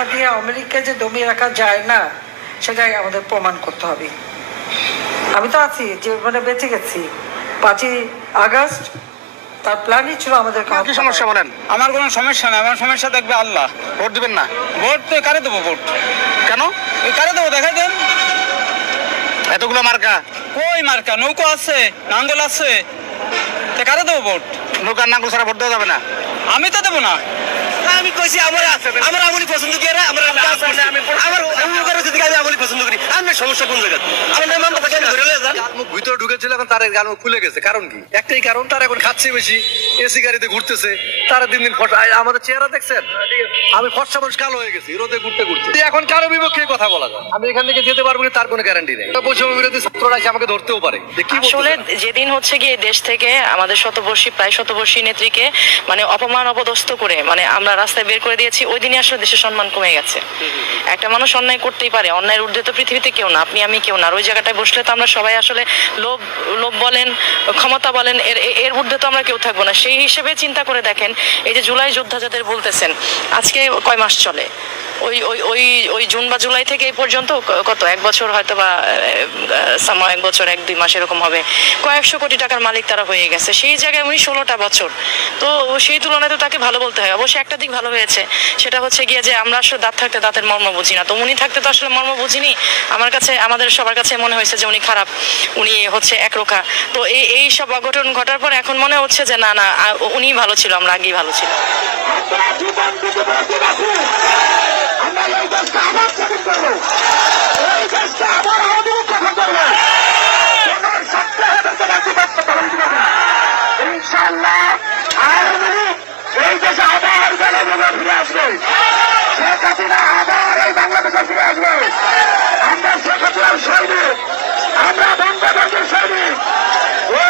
জায়গা দিয়ে আওয়ামী লীগকে যে দমিয়ে রাখা যায় না সেটাই আমাদের প্রমাণ করতে হবে। আমি তো আছি, যে মানে বেঁচে গেছি 5ই আগস্ট, তার প্ল্যানই ছিল আমাদের। কি সমস্যা বলেন? আমার কোনো সমস্যা নেই, আমার সমস্যা দেখবে আল্লাহ। ভোট দিবেন না? ভোট তো কারে দেবো? ভোট কেন কারে দেবো দেখাই দেন। এতগুলো মার্কা? কই মার্কা? নৌকো আছে, নাঙ্গল আছে, কারে দেবো ভোট? নৌকার নাঙ্গল ছাড়া ভোট দেওয়া যাবে না? আমি তো দেবো না। আমি কইছি আমার আমলি পছন্দ করি, আমার আমলি পছন্দ করি। আপনার সমস্যা কোন জায়গা? ভিতরে ঢুকেছিল, এখন তার গান খুলে গেছে। কারণ কি? একটাই কারণ, তার এখন খাচ্ছে বেশি, এসি গাড়িতে ঘুরতেছে, তারা দিন দিন আমাদের চেহারা দেখছেন, আমি ফর্সা মানুষ কালো হয়ে গেছি রোদে ঘুরতে ঘুরতে। এখন কারো বিপক্ষে কথা বলা যায়? আমি এখান থেকে যেতে পারবো না তার কোনো গ্যারান্টি নেই। বৈষম্য বিরোধী ছাত্ররা এসে আমাকে ধরতেও পারে। আসলে যেদিন হচ্ছে গিয়ে দেশ থেকে আমাদের প্রায় শতবর্ষী নেত্রীকে মানে অপমান অপদস্থ করে মানে আমরা রাস্তায় বের করে দিয়েছি, ওই দিনই আসলে দেশের সম্মান কমে গেছে। একটা মানুষ অন্যায় করতেই পারে, অন্যায়ের ঊর্ধ্বে তো পৃথিবীতে কেউ না, আপনি আমি কেউ না। আর ওই জায়গাটায় বসলে তো আমরা সবাই আসলে লোভ বলেন, ক্ষমতা বলেন, এর ঊর্ধ্বে তো আমরা কেউ থাকবো না। সেই হিসেবে চিন্তা করে দেখেন, এই যে জুলাই যোদ্ধা যাদের বলতেছেন, আজকে কয় মাস চলে? ওই জুন বা জুলাই থেকে এই পর্যন্ত কত, 1 বছর হয়তো বা 1 বছর 1-2 মাস এরকম হবে, কয়েকশো কোটি টাকার মালিক তারা হয়ে গেছে। সেই জায়গায় উনি 16টা বছর, তো সেই তুলনায় তো তাকে ভালো বলতে হয়। অবশ্যই একটা দিক ভালো হয়েছে, সেটা হচ্ছে গিয়ে যে আমরা আসলে দাঁত থাকতে দাঁতের মর্ম বুঝি না, তো উনি থাকতে তো আসলে মর্ম বুঝিনি। আমার কাছে, আমাদের সবার কাছে মনে হয়েছে যে উনি খারাপ, উনি হচ্ছে একরোখা। তো এই সব অঘটন ঘটার পর এখন মনে হচ্ছে যে না, উনি ভালো ছিল, আমরা আগেই ভালো ছিল। আমরা এই দেশকে আবার স্বাধীন করবো, এই দেশকে আবার আমাদের উত্থাপন করবো। ইনশাআল্লাহ এই দেশে আবার জনগণ ফিরে আসবে, শেখ হাসিনা আবার এই বাংলাদেশে ফিরে আসবে। আমরা শেখ হাসিনার সৈনিক, আমরা বঙ্গবন্ধুর সৈনিক। ও